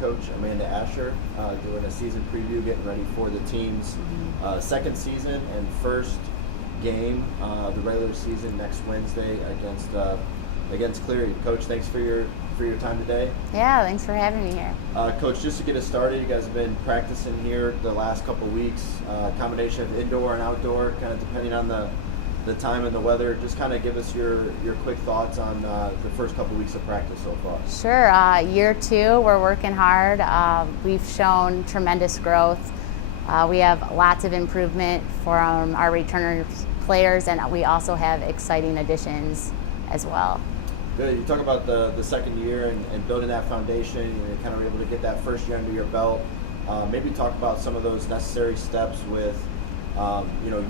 coach Amanda Asher, doing a season preview, getting ready for the team's second season and first game, the regular season next Wednesday against Cleary. Coach, thanks for your time today. Yeah, thanks for having me here. Coach, just to get us started, you guys have been practicing here the last couple weeks, combination of indoor and outdoor, kind of depending on the time and the weather. Just kind of give us your quick thoughts on the first couple weeks of practice so far. Sure. Year 2, we're working hard. We've shown tremendous growth. We have lots of improvement from our returner players, and we also have exciting additions as well. Good. You talk about the second year and building that foundation, and kind of able to get that first year under your belt. Maybe talk about some of those necessary steps with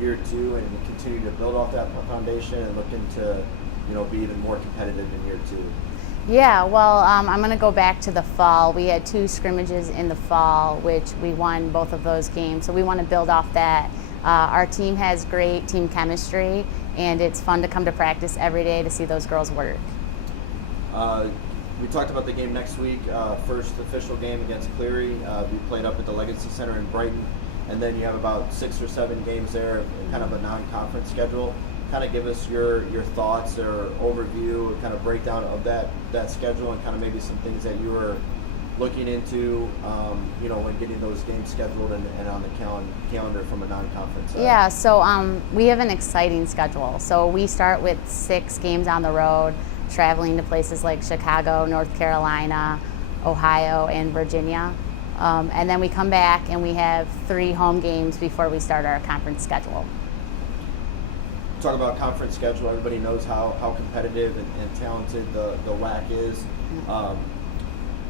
year 2 and continue to build off that foundation and looking to be even more competitive in year 2. Yeah, well, I'm going to go back to the fall. We had 2 scrimmages in the fall, which we won both of those games. So we want to build off that. Our team has great team chemistry, and it's fun to come to practice every day to see those girls work. We talked about the game next week, first official game against Cleary. We played up at the Legacy Center in Brighton, and then you have about 6 or 7 games there, kind of a non-conference schedule. Kind of give us your thoughts or overview, kind of breakdown of that schedule, and kind of maybe some things that you were looking into, when getting those games scheduled and on the calendar from a non-conference side. Yeah, so we have an exciting schedule. So we start with 6 games on the road, traveling to places like Chicago, North Carolina, Ohio, and Virginia. And then we come back and we have 3 home games before we start our conference schedule. Talk about conference schedule. Everybody knows how competitive and talented the WAC is.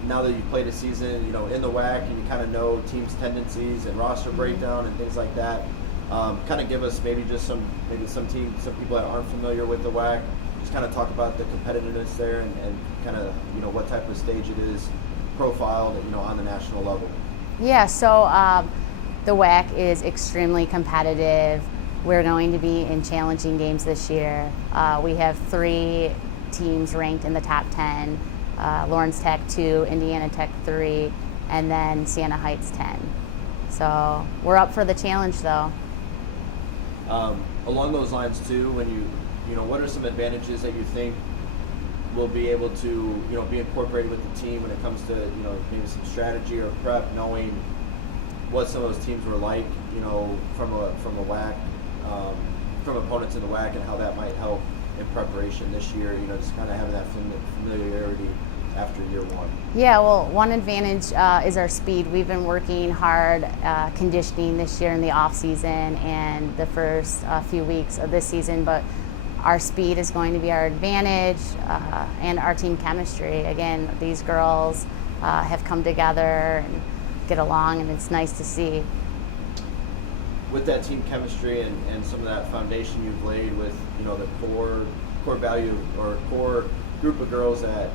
Now that you've played a season, in the WAC, and you kind of know teams' tendencies and roster breakdown and things like that, kind of give us maybe some people that aren't familiar with the WAC. Just kind of talk about the competitiveness there and kind of what type of stage it is profiled on the national level. Yeah, so the WAC is extremely competitive. We're going to be in challenging games this year. We have 3 teams ranked in the top 10, Lawrence Tech 2, Indiana Tech 3, and then Siena Heights 10. So we're up for the challenge though. Along those lines too, when what are some advantages that you think will be able to be incorporated with the team when it comes to maybe some strategy or prep, knowing what some of those teams were like from a WAC, from opponents in the WAC, and how that might help in preparation this year, just kind of having that familiarity after year 1. Yeah, well, one advantage is our speed. We've been working hard conditioning this year in the off season and the first few weeks of this season, but our speed is going to be our advantage, and our team chemistry. Again, these girls have come together and get along, and it's nice to see. With that team chemistry and some of that foundation you've laid with the core value or core group of girls that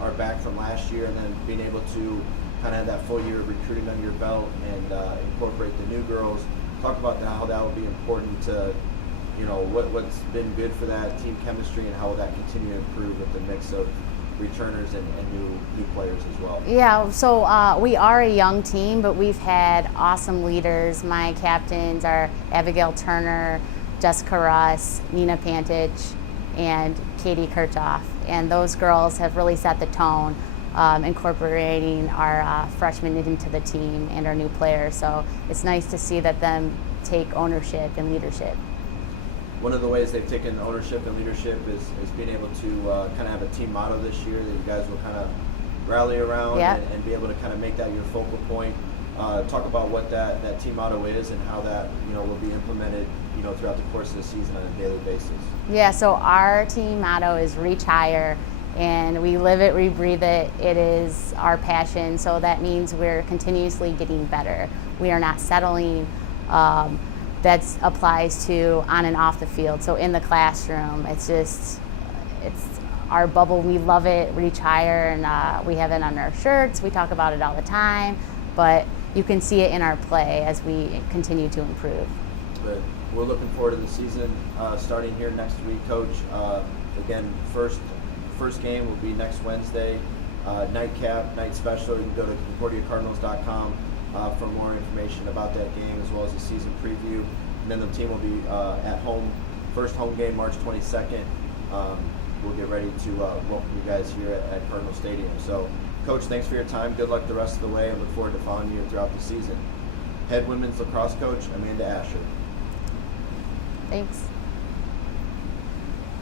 are back from last year, and then being able to kind of have that full year of recruiting under your belt and incorporate the new girls, talk about how that will be important to what's been good for that team chemistry, and how will that continue to improve with the mix of returners and new players as well. Yeah, so we are a young team, but we've had awesome leaders. My captains are Abigail Turner, Jessica Russ, Nina Pantich, and Katie Kirchhoff. And those girls have really set the tone, incorporating our freshmen into the team and our new players. So it's nice to see them take ownership and leadership. One of the ways they've taken ownership and leadership is being able to kind of have a team motto this year that you guys will kind of rally around. Yep. and be able to kind of make that your focal point. Talk about what that team motto is and how that will be implemented throughout the course of the season on a daily basis. Yeah, so our team motto is reach higher, and we live it, we breathe it. It is our passion, so that means we're continuously getting better. We are not settling. That applies to on and off the field. So in the classroom, it's our bubble. We love it, reach higher, and we have it on our shirts. We talk about it all the time, but you can see it in our play as we continue to improve. Good. We're looking forward to the season starting here next week, Coach. Again, first game will be next Wednesday nightcap, night special. You can go to ConcordiaCardinals.com for more information about that game as well as the season preview. And then the team will be at home, first home game March 22nd. We'll get ready to welcome you guys here at Cardinal Stadium. So, Coach, thanks for your time. Good luck the rest of the way, and look forward to following you throughout the season. Head women's lacrosse coach, Amanda Asher. Thanks.